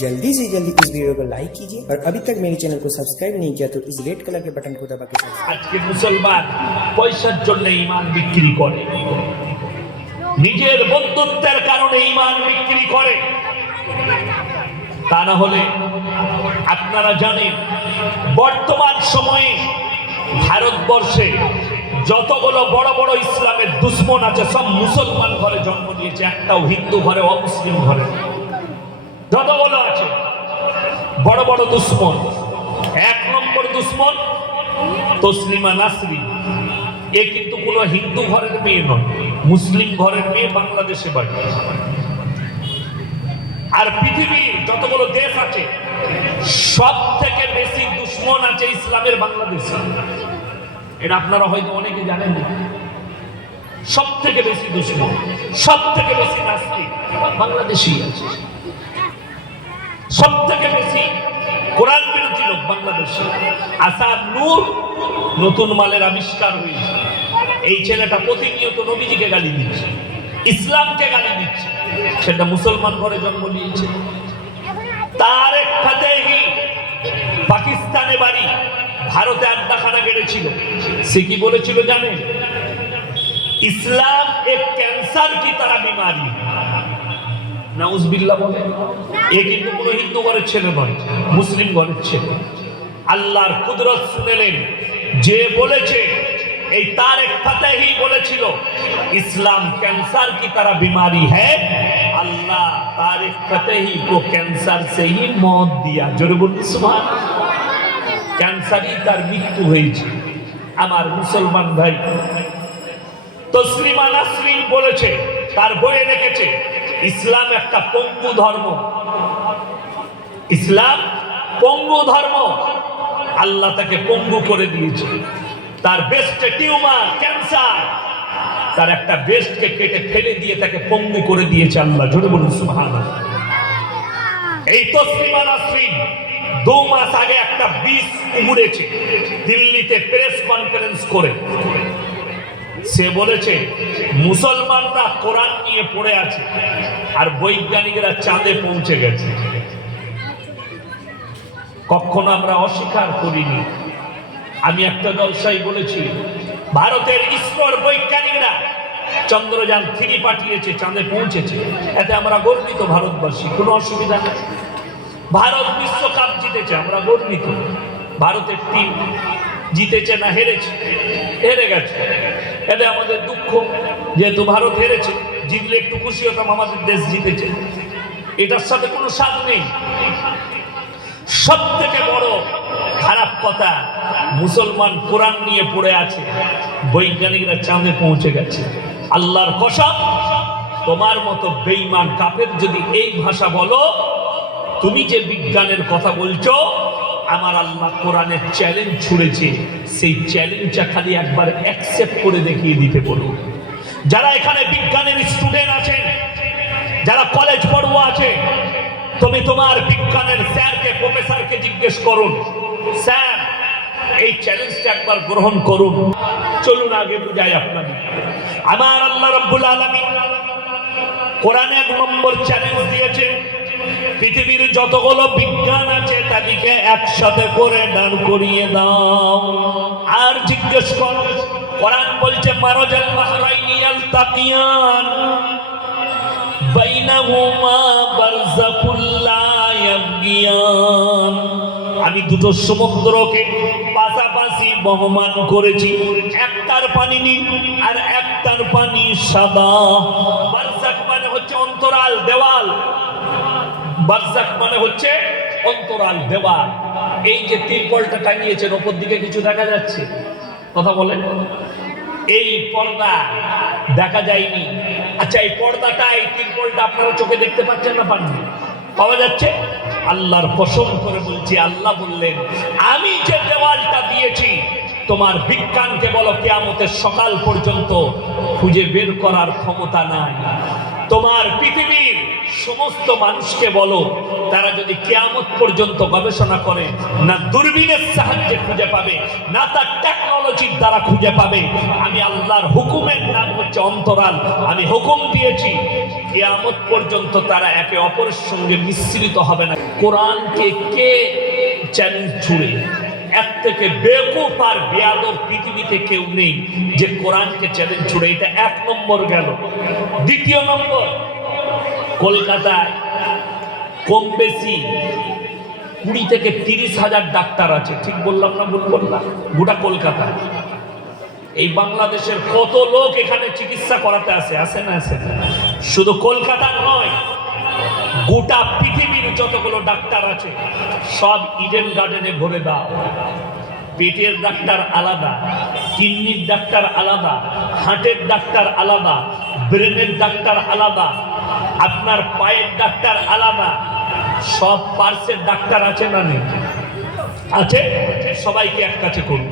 जल्दी से जल्दी इस वीडियो को लाइक कीजिए और अभी तक मेरे चैनल को सब्सक्राइब नहीं किया तो इस रेड कलर के बटन को दबा के सब्सक्राइब আজকে মুসলমান পয়সার জন্য ইমান বিক্রি করে নিজের বন্ধুত্বের কারণে ইমান বিক্রি করে তা না হলে আপনারা জানেন বর্তমান সময়ে ভারতবর্ষে যতগুলো বড় বড় ইসলামের দুশ্মন আছে সব মুসলমান ঘরে জন্ম নিয়েছে একটাও হিন্দু ঘরে অমুসলিম ঘরে নেই। যতগুলো আছে, বড় বড় দুশ্মন, এক নম্বর দুশ্মন তসলিমা নাসরি। এ কিন্তু কোনো হিন্দু ঘরের মেয়ে নয়, মুসলিম ঘরের মেয়ে বাংলাদেশে বাড়ি। আর পৃথিবীর যতগুলো দেশ আছে সব থেকে বেশি দুশ্মন আছে ইসলামের বাংলাদেশে। এটা আপনারা হয়তো অনেকে জানেন সব থেকে বেশি দুশ্মন সব থেকে বেশি নাস্তিক বাংলাদেশি আছে। সব থেকে বেশি কোরআন বিরোধী লোক বাংলাদেশে। আসাদ নূর নতুন মালের আবিষ্কার হয়েছে। এই ছেলেটা প্রতিনিয়ত নবীজিকে গালি দিচ্ছে, ইসলামকে গালি দিচ্ছে। সেটা মুসলমান ঘরে জন্ম নিয়েছে। তার এক পাকিস্তানে বাড়ি, ভারতে আড্ডাখানা গেড়েছিল। সে কি বলেছিল জানেন? ইসলাম এক ক্যান্সার কি তারা বিমারি? নাউজবিল্লা বলে এ কিন্তু কোনো হিন্দু ঘরের ছেলে নয় মুসলিম ঘরের ছেলে। আল্লাহর কুদরত শুনেলেন যে বলেছে, এই তার এক ফাতেহি বলেছিল, ইসলাম ক্যান্সার কি তারা বিমারি হ্যায় আল্লাহ তার এক ফাতেহি কো ক্যান্সার সেহি মত দিয়া। জোরে বলুন সুবহান ক্যান্সারই তার মৃত্যু হয়েছে। আমার মুসলমান ভাই, তসলিমা নাসরিন বলেছে, তার বয়ে রেখেছে ইসলাম একটা পঙ্গু ধর্ম। ইসলাম পঙ্গু ধর্ম। আল্লাহ তাকে পঙ্গু করে দিয়েছে। তার বেস্টে টিউমার ক্যান্সার তার একটা বেস্টকে কেটে ফেলে দিয়ে তাকে পঙ্গু করে দিয়েছে আল্লাহ। জোরে বলুন, সুবহানাল্লাহ। এই তসলিমা নাসরিন দু মাস আগে একটা বিষ উড়েছে দিল্লিতে প্রেস কনফারেন্স করে। সে বলেছে, মুসলমানরা কোরআন নিয়ে পড়ে আছে আর বৈজ্ঞানিকরা চাঁদে পৌঁছে গেছে। কখনো আমরা অস্বীকার করিনি। আমি একটা জলসাই বলেছি, ভারতের ইসরোর বৈজ্ঞানিকরা চন্দ্রযান থ্রি পাঠিয়েছে, চাঁদে পৌঁছেছে। এতে আমরা গর্বিত ভারতবাসী, কোনো অসুবিধা নেই। ভারত বিশ্বকাপ জিতেছে, আমরা গর্বিত। ভারতের টিম জিতেছে না, হেরেছে, হেরে গেছে। এতে আমাদের দুঃখ। যেহেতু ভারত হেরেছে, জিতলে একটু খুশি হতাম, আমাদের দেশ জিতেছে। এটার সাথে কোনো স্বাদ নেই। সব থেকে বড় খারাপ কথা, মুসলমান কোরআন নিয়ে পড়ে আছে, বৈজ্ঞানিকরা চাঁদে পৌঁছে গেছে। আল্লাহর কসম, তোমার মতো বেইমান কাপের যদি এই ভাষা বলো, তুমি যে বিজ্ঞানের কথা বলছো আমার আল্লাহ কোরআনের চ্যালেঞ্জ ছুড়েছে, সেই চ্যালেঞ্জটা খালি একবার অ্যাকসেপ্ট করে দেখিয়ে দিতে বলুন। যারা এখানে বিজ্ঞানের স্টুডেন্ট আছেন, যারা কলেজ পড়ুয়া আছে তুমি তোমার বিজ্ঞানের স্যারকে প্রফেসরকে জিজ্ঞেস করুন, স্যার, এই চ্যালেঞ্জটা একবার গ্রহণ করুন। চলুন আগে বুঝাই আপনাদের। আমার আল্লাহ রব্বুল আলামিন কোরআনে এক নম্বর চ্যালেঞ্জ দিয়েছে পৃথিবীর যতগুলো বিজ্ঞান আছে তাদেরকে একসাথে করে দাঁড় করিয়ে দাও। আর জিজ্ঞেস করো, কোরআন বলছে মারজাল বাহরাইনি আলতাকিয়ান বাইনাহুমা বারযাকুল লা ইয়াবগিয়ান। আমি দুটো সমুদ্রকে পাশাপাশি বহমান করেছি। একটার পানি নীল আর একটার পানি সাদা। বারজাক মানে হচ্ছে অন্তরাল, দেওয়াল। বারজাক মানে হচ্ছে অন্তরাল দেওয়াল। এই যে তিরপলটা টাঙিয়েছেন ওপর দিকে কিছু দেখা যাচ্ছে? কথা বলেন। এই পর্দা দেখা যায়নি। আচ্ছা এই পর্দাটা, এই তিরপলটা আপনারা চোখে দেখতে পাচ্ছেন না পাননি? পাওয়া যাচ্ছে? আল্লাহর কসম করে বলছি, আল্লাহ বললেন, আমি যে দেওয়ালটা দিয়েছি, তোমার বিজ্ঞানকে বলো, কেয়ামতের সকাল পর্যন্ত খুঁজে বের করার ক্ষমতা নাই। তোমার পৃথিবীর সমস্ত মানুষকে বলো, তারা যদি কেয়ামত পর্যন্ত গবেষণা করে, না দূরবীনের সাহায্যে খুঁজে পাবে, না তার টেকনোলজির দ্বারা খুঁজে পাবে, আমি আল্লাহর হুকুমের নাম হচ্ছে অন্তরাল। আমি হুকুম দিয়েছি, কেয়ামত পর্যন্ত তারা একে অপরের সঙ্গে মিশ্রিত হবে না। কোরআনকে কে চ্যালেঞ্জ ছুড়ে? এক থেকে বেকুফ আর বেয়াদব পৃথিবীতে কেউ নেই যে কোরআনকে চ্যালেঞ্জ ছুড়ে। এটা এক নম্বর গেল। দ্বিতীয় নম্বর কলকাতায় কম বেশি কুড়ি থেকে তিরিশ হাজার ডাক্তার আছে। ঠিক বললাম না ভুল বললাম? গোটা কলকাতা এই বাংলাদেশের কত লোক এখানে চিকিৎসা করাতে আসে? আসে না আসে না। শুধু কলকাতার নয়, গোটা পৃথিবীর যতগুলো ডাক্তার আছে, সব ইডেন গার্ডেনে ভরে দাও। পেটের ডাক্তার আলাদা, কিডনির ডাক্তার আলাদা, হার্টের ডাক্তার আলাদা, ব্রেনের ডাক্তার আলাদা আপনার পায়ের ডাক্তার আলাদা। সব পার্সের ডাক্তার আছে না নেই? আছে? সবাইকে এক কাছে করুন।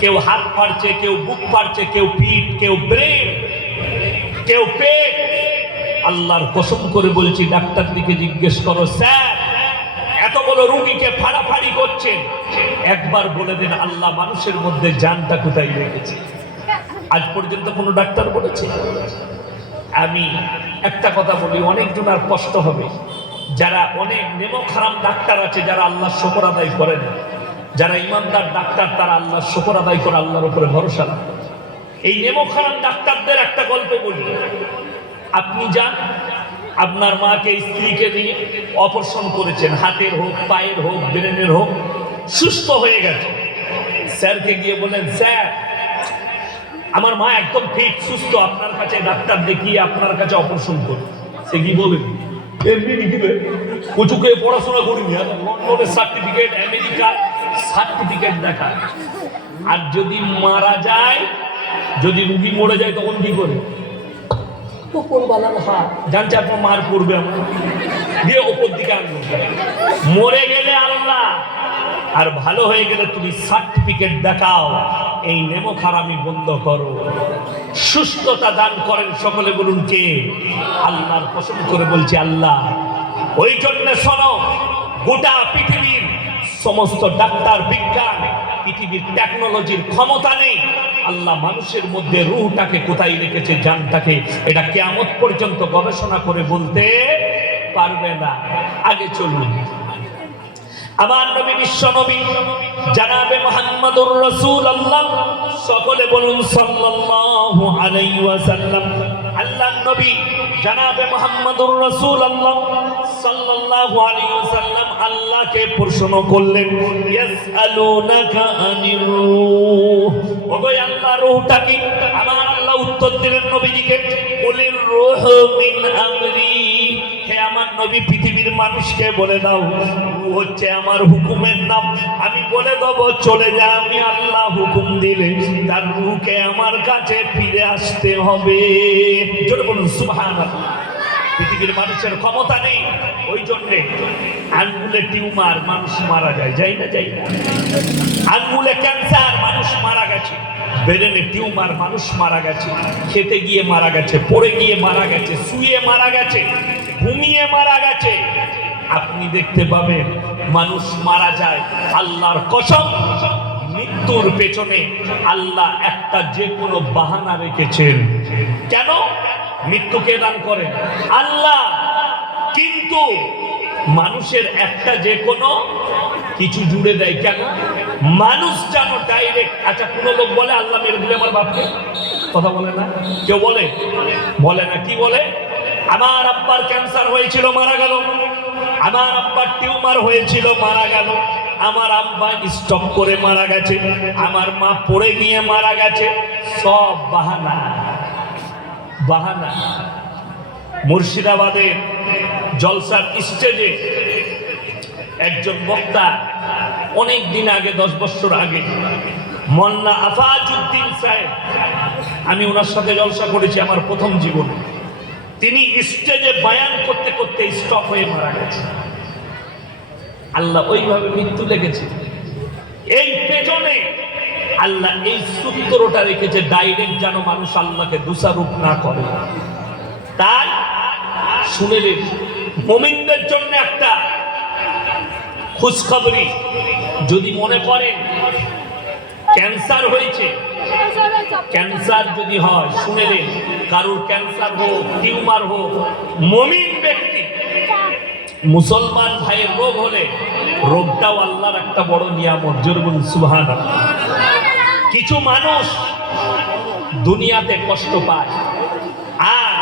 কেউ হাত পারছে কেউ বুক পারছে কেউ পিঠ, কেউ ব্রেন, কেউ পেট। আল্লাহর কসম করে বলছি ডাক্তার দিকে জিজ্ঞেস করো, স্যার, এত বড় রুগীকে ফাড়াফাড়ি করছেন? একবার বলে দেন, আল্লাহ মানুষের মধ্যে জানটা কোথায় রেখেছে? আজ পর্যন্ত কোনো ডাক্তার বলেছে? আমি একটা কথা বলি অনেকজন আর কষ্ট হবে। যারা অনেক নেমো খারাপ ডাক্তার আছে, যারা আল্লাহ শকর আদায় করেন, যারা ইমানদার ডাক্তার, তারা আল্লাহ শকর আদায় করে আল্লাহর উপরে ভরসা রাখে। এই নেমো খারাপ ডাক্তারদের একটা গল্প বলি। আপনি যান, আপনার মাকে, স্ত্রীকে নিয়ে অপারেশন করেছেন, হাতের হোক, পায়ের হোক, ব্রেনের হোক, সুস্থ হয়ে গেছে। স্যারকে গিয়ে বলেন স্যার আমার মা একদম ফিট সুস্থ আপনার কাছে ডাক্তার দেখিয়ে আপনার কাছে অপারেশন করুন সে কি বলবেন এমনি লিখিবে কুচুকে পড়াশোনা করিনি লন্ডনের সার্টিফিকেট আমেরিকার সার্টিফিকেট দেখায়। আর যদি মারা যায় যদি রুগী মরে যায় তখন কি করে? জানছে আপনার মার পড়বে আমার। দিয়ে ওপর দিকে আনব মরে গেলে আল্লাহ আর ভালো হয়ে গেলে তুমি সার্টিফিকেট দেখাও। এই নেমো খারামি বন্ধ করো। সুস্থতা দান করেন সকলে বলুন কে? আল্লাহর পছন্দ করে বলছে আল্লাহ। ওই জন্য শোনো, গোটা পৃথিবীর সমস্ত ডাক্তার, বিজ্ঞান, পৃথিবীর টেকনোলজির ক্ষমতা নেই। আল্লাহ মানুষের মধ্যে রুহটাকে কোথায় রেখেছে, জানটাকে এটা কেয়ামত পর্যন্ত গবেষণা করে বলতে পারবে না। আগে চলুন। আমার নবী বিশ্ব নবী, জানাবে মোহাম্মদুর রাসূল আল্লাহ সকলে বলুন সাল্লাল্লাহু আলাইহি ওয়াসাল্লাম। আল্লাহর নবী জানাবে মোহাম্মদুর রাসূল আল্লাহ সাল্লাল্লাহু আলাইহি ওয়াসাল্লাম আল্লাহকে প্রশ্ন করলেন, ইয়াসআলুনাকা আনির রূহ? ওগো আল্লাহ রূহটা কি? আমার আল্লাহ উত্তর দিলেন নবীজিকে, কুলির রূহ মিন আমরি। হে আমার নবী পৃথিবীর মানুষকে বলে দাও হচ্ছে আমার হুকুমের নাম। আমি বলে দেব, চলে যা, আমি আল্লাহ হুকুম দিলে তার রুহকে আমার কাছে ফিরে আসতে হবে। জোরে বলুন, সুবহানাল্লাহ। পৃথিবীর মানুষের ক্ষমতা নেই, ওই জন্যে আঙ্গুলে টিউমার মানুষ মারা যায়, যাই না যাই না। আঙ্গুলে ক্যান্সার মানুষ মারা গেছে, ব্রেনে টিউমার মানুষ মারা গেছে, খেতে গিয়ে মারা গেছে, পড়ে গিয়ে মারা গেছে, শুয়ে মারা গেছে। ঘুমিয়ে মারা গেছে। আপনি দেখতে পাবেন মানুষ মারা যায় আল্লাহর কসম, মৃত্যুর পেছনে আল্লাহ একটা যে কোনো বাহানা রেখেছেন। কেন? মৃত্যুকে দান করেন আল্লাহ। কিন্তু মানুষের একটা যে কোনো কিছু জুড়ে দেয়। কেন? মানুষ যেন ডাইরেক্ট আচ্ছা কোনো লোক বলে, আল্লাহ মেরে দিলে আমার বাপকে? কথা বলে না। কেউ বলে? বলে না। কি বলে? আমার আব্বার ক্যান্সার হয়েছিল, মারা গেল। আমার আব্বার টিউমার হয়েছিল, মারা গেল। আমার আব্বা স্টপ করে মারা গেছে। আমার মা পড়ে গিয়ে মারা গেছে। সব বাহানা। বাহানা। মুর্শিদাবাদের জলসার স্টেজে একজন বক্তা অনেক দিন আগে, দশ বছর আগে, মল্লা আফাজউদ্দিন সাহেব, আমি ওনার সাথে জলসা করেছি আমার প্রথম জীবনে। তিনি স্টেজে বায়ান করতে করতে স্টপ হয়ে মারা গেছে। আল্লাহ ওইভাবে মৃত্যু লেগেছে। এই পেছনে আল্লাহ এই সূত্রটা রেখেছে ডাইরেক্ট যেন মানুষ আল্লাহকে দোষারোপ না করে। তাই শুনে নিন, মোমিনদের জন্য একটা খুশখবরি যদি মনে করেন ক্যান্সার হয়েছে ক্যান্সার যদি হয় শুনেলেন কারুর ক্যান্সার হোক, টিউমার হোক, মমিন ব্যক্তি, মুসলমান ভাইয়ের রোগ হলে, রোগটাও আল্লাহর একটা বড় নিয়ামত। জোরবুল সুবহান কিছু মানুষ দুনিয়াতে কষ্ট পায়। আর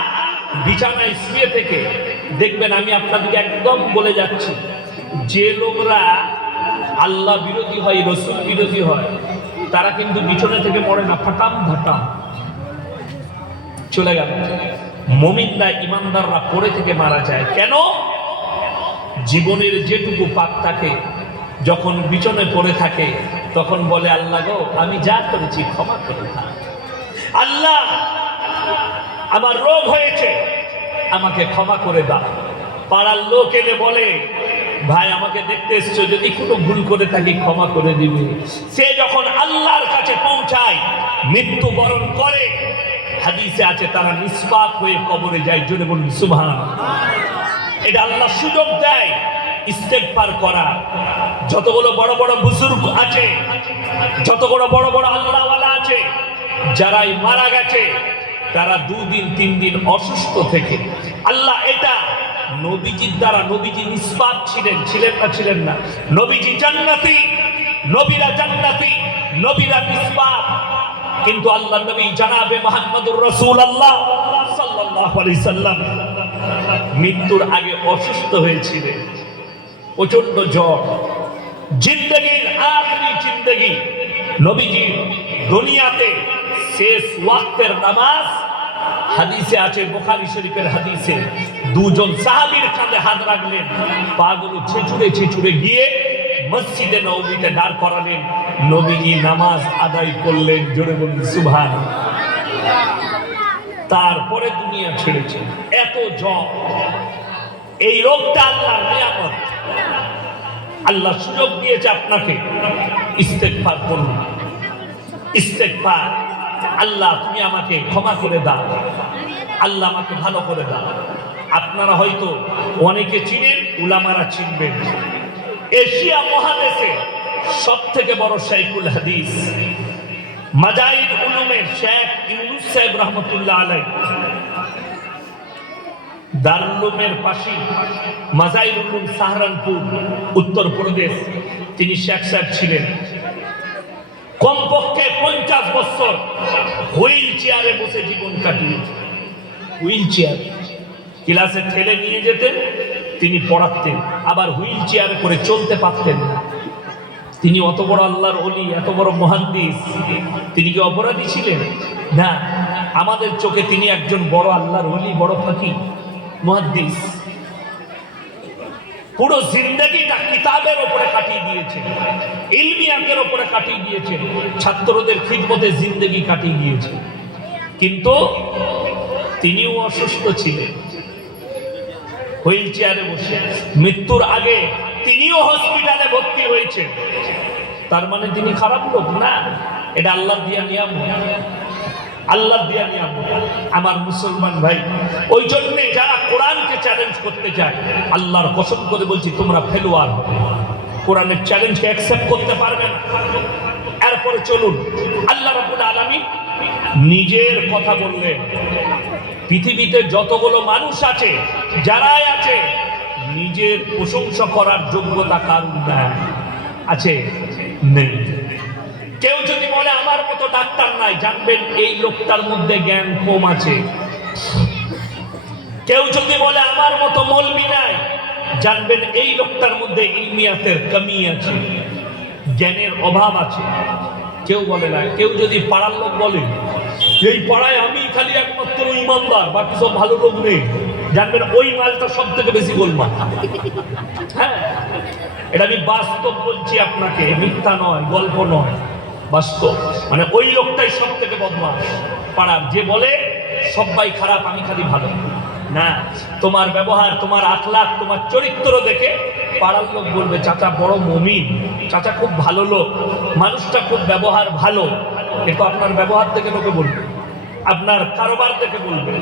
বিছানায় শুয়ে থেকে দেখবেন, আমি আপনাদেরকে একদম বলে যাচ্ছি, যে লোকরা আল্লাহ বিরোধী হয়, রসুল বিরোধী হয় তারা কিন্তু বিছনে থেকে মরে না, ফাটাম ফাটাম। চলে গেল। মমিনরা, ইমানদাররা পড়ে থেকে মারা যায়। কেন? জীবনের যেটুকু পাপ থাকে, যখন বিচনে পড়ে থাকে, তখন বলে আল্লাহ গো, আমি যা করেছি ক্ষমা করে। আল্লাহ, আমার রোগ হয়েছে, আমাকে ক্ষমা করে দাও। পাড়ার লোক এলে বলে ভাই, আমাকে দেখতে এসছো, যদি কোনো ভুল করে থাকি ক্ষমা করে দিবে। সে যখন আল্লাহর কাছে পৌঁছায়, মৃত্যুবরণ করে, হাদিসে আছে, তারা নিষ্পাপ হয়ে কবরে যায়, জোরে বলুন সুবহান এটা আল্লাহ সুযোগ দেয় ইস্তেকবার করা। যতগুলো বড় বড় বুজুর্গ আছে যতগুলো বড় বড় আল্লাহওয়ালা আছে, যারাই মারা গেছে, তারা দুদিন তিন দিন অসুস্থ থেকে। আল্লাহ এটা নবীজির দ্বারা নবীজি নিষ্পাপ ছিলেন ছিলেন না ছিলেন না। নবীজি জান্নাতি, নবীরা জান্নাতি, নবীরা নিষ্পাপ কিন্তু আল্লাহ নবী জানাবে মোহাম্মদুর রসুল আল্লাহ সাল্লাল্লাহু আলাইহি সাল্লাম। মৃত্যুর আগে অসুস্থ হয়েছিলেন। প্রচণ্ড জ্বর। জিন্দগির আখরি জিন্দগি। নবীজি দুনিয়াতে শেষ ওয়াক্তের নামাজ, হাদিসে আছে, বোখারি শরীফের হাদিসে। দুজন সাহাবীর কাঁধে হাত রাখলেন, পাগুলো ছেঁচুড়ে ছেঁচুড়ে গিয়ে মসজিদে নবীতে দাঁড় করালেন, নবীজি নামাজ আদায় করলেন, জোরে বলুন সুভান তারপরে দুনিয়া ছেড়েছে, এত জ্বর। এই রোগটা আল্লাহর নিয়ামত। আল্লাহ সুযোগ দিয়েছে আপনাকে ইস্তেকফার করুন। ইস্তেকফার আল্লাহ তুমি আমাকে ক্ষমা করে দাও। আল্লাহ আমাকে ভালো করে দাও। আপনারা হয়তো অনেকে চিনেন, উলামারা চিনবেন। এশিয়া মহাদেশে সব থেকে বড় শাইকুল হাদিস মাজাইর উলুমের শেখ ইউনুস সাহেব রহমতুল্লাহ আলাই দারুলুমের পাশে মাজাইর উলুম সাহারানপুর উত্তরপ্রদেশ তিনি শেখ সাহেব ছিলেন। কমপক্ষে পঞ্চাশ বছর হুইল চেয়ারে বসে জীবন কাটিয়েছে হুইল চেয়ার? ক্লাসে ঠেলে নিয়ে যেতেন, তিনি পড়াতেন, আবার হুইল চেয়ারে করে চলতে পারতেন না। তিনি অত বড় আল্লাহর অলি এত বড় মহাদ্দিস তিনি কি অপরাধী ছিলেন? না, আমাদের চোখে তিনি একজন বড় আল্লাহর অলি বড় ফাঁকি মহাদ্দিস পুরো জিন্দগিটা কিতাবের ওপরে কাটিয়ে দিয়েছেন ইলমিয়াকের ওপরে কাটিয়ে দিয়েছেন ছাত্রদের খিদমতে জিন্দগি কাটিয়ে দিয়েছেন কিন্তু তিনিও অসুস্থ ছিলেন। হুইল চেয়ারে বসে। মৃত্যুর আগে তিনিও হসপিটালে ভর্তি হয়েছেন। তার মানে তিনি খারাপ লোক না? এটা আল্লাহ দিয়া নিয়াম আল্লাহ দিয়া নিয়াম আমার মুসলমান ভাই, ওই জন্যে যারা কোরআনকে চ্যালেঞ্জ করতে চায়, আল্লাহর কসম করে বলছি, তোমরা ফেলোয়ার কোরআনের চ্যালেঞ্জকে অ্যাকসেপ্ট করতে পারবে না। এরপরে চলুন। আল্লাহ রাব্বুল আলামিন নিজের কথা বললেন। পৃথিবীতে যতগুলো মানুষ আছে, যারাই আছে, নিজের প্রশংসা করার যোগ্যতা কারণ আছে নেই। কেউ যদি বলে, আমার মতো ডাক্তার নাই, জানবেন এই লোকটার মধ্যে জ্ঞান কম আছে। কেউ যদি বলে, আমার মতো মলবি নাই, জানবেন এই লোকটার মধ্যে ইলমিয়াতের কমি আছে। জ্ঞানের অভাব আছে। কেউ বলে না, কেউ যদি পাড়ার লোক বলে, এই পাড়ায় আমি খালি একমাত্র ইমানদার, বাকি সব ভালো লোক নেই। জানবেন ওই মালটা সব থেকে বেশি গোলমাল। হ্যাঁ এটা আমি বাস্তব বলছি আপনাকে, মিথ্যা নয়, গল্প নয়, বাস্তব। মানে ওই লোকটাই সব থেকে বদমাস পাড়ার যে বলে, সবাই খারাপ, আমি খালি ভালো। না, তোমার ব্যবহার, তোমার আখলাখ, তোমার চরিত্র দেখে পাড়ার লোক বলবে, চাচা বড় মমিন, চাচা খুব ভালো লোক, মানুষটা খুব ব্যবহার ভালো। কিন্তু আপনার ব্যবহার দেখে লোকে বলবে, আপনার কারোবার দেখে বলবে।